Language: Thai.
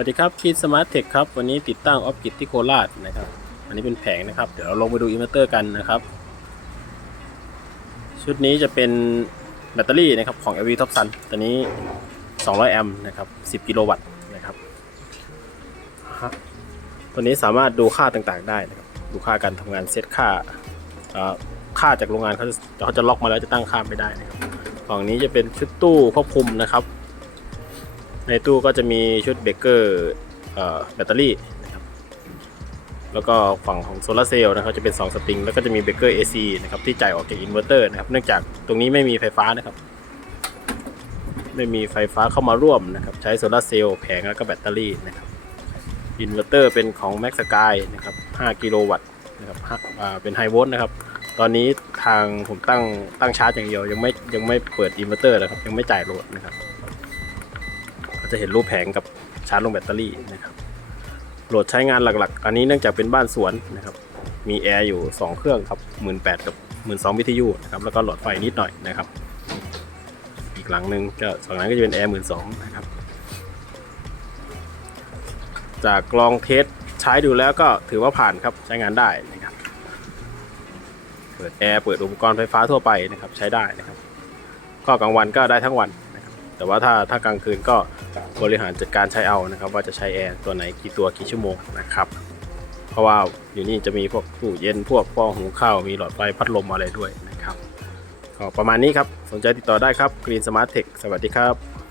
วัสดีครับคีสมาร์ทเทคครับ วันนี้ติดตั้งออฟกิทที่โคราชนะครับ อันนี้เป็นแผงนะครับ เดี๋ยวเราลงไปดูอินเวอร์เตอร์กันนะครับ ชุดนี้จะเป็นแบตเตอรี่นะครับของ LV Top Sun ตัวนี้ 200 แอมป์นะครับ 10 กิโลวัตต์นะครับ ตัวนี้สามารถดูค่าต่างๆได้นะครับ ดูค่าการทำงานเซตค่าค่าจากโรงงานเขาจะเขาจะล็อกมาแล้วจะตั้งค่าไม่ได้นะครับ ฝั่งนี้จะเป็นชุดตู้ควบคุมนะครับ ในตู้ก็จะมีชุดเบเกอร์แบตเตอรี่นะครับแล้วก็ฝั่งของโซลาร์เซลล์นะครับจะเป็น 2 สปริง แล้วก็จะมีเบเกอร์ AC นะครับที่จ่ายออกจากอินเวอร์เตอร์นะครับเนื่องจากตรงนี้ไม่มีไฟฟ้านะครับ ไม่มีไฟฟ้าเข้ามาร่วมนะครับใช้โซลาร์เซลล์แผงแล้วก็แบตเตอรี่นะครับอินเวอร์เตอร์เป็นของ Max Sky นะครับ 5 กิโลวัตต์นะครับเป็นไฮโวลต์นะครับ ตอนนี้ทางผมตั้งตั้งชาร์จอย่างเดียวยังไม่ยังไม่เปิดอินเวอร์เตอร์นะครับยังไม่จ่ายโหลดนะครับ จะเห็นรูปแผงกับชาร์จลงแบตเตอรี่นะครับ โหลดใช้งานหลักๆ อันนี้เนื่องจากเป็นบ้านสวนนะครับ มีแอร์อยู่ 2 เครื่องครับ 18,000 กับ 12,000วิทยุนะครับ แล้วก็หลอดไฟนิดหน่อยนะครับ อีกหลังหนึ่งก็สองหลังก็จะเป็นแอร์ 12,000 นะครับ จากลองเทสใช้ดูแล้วก็ถือว่าผ่านครับ ใช้งานได้นะครับ เปิดแอร์ เปิดอุปกรณ์ไฟฟ้าทั่วไปนะครับ ใช้ได้นะครับ ก็กลางวันก็ได้ทั้งวัน แต่ว่าถ้าถ้ากลางคืนก็บริหารจัดการใช้เอานะครับ ว่าจะใช้แอร์ตัวไหนกี่ตัวกี่ชั่วโมงนะครับ เพราะว่าอยู่นี่จะมีพวกตู้เย็นพวกฟองหุงข้าวมีหลอดไฟพัดลมอะไรด้วยนะครับก็ประมาณนี้ครับสนใจติดต่อได้ครับ Green Smart Tech สวัสดีครับ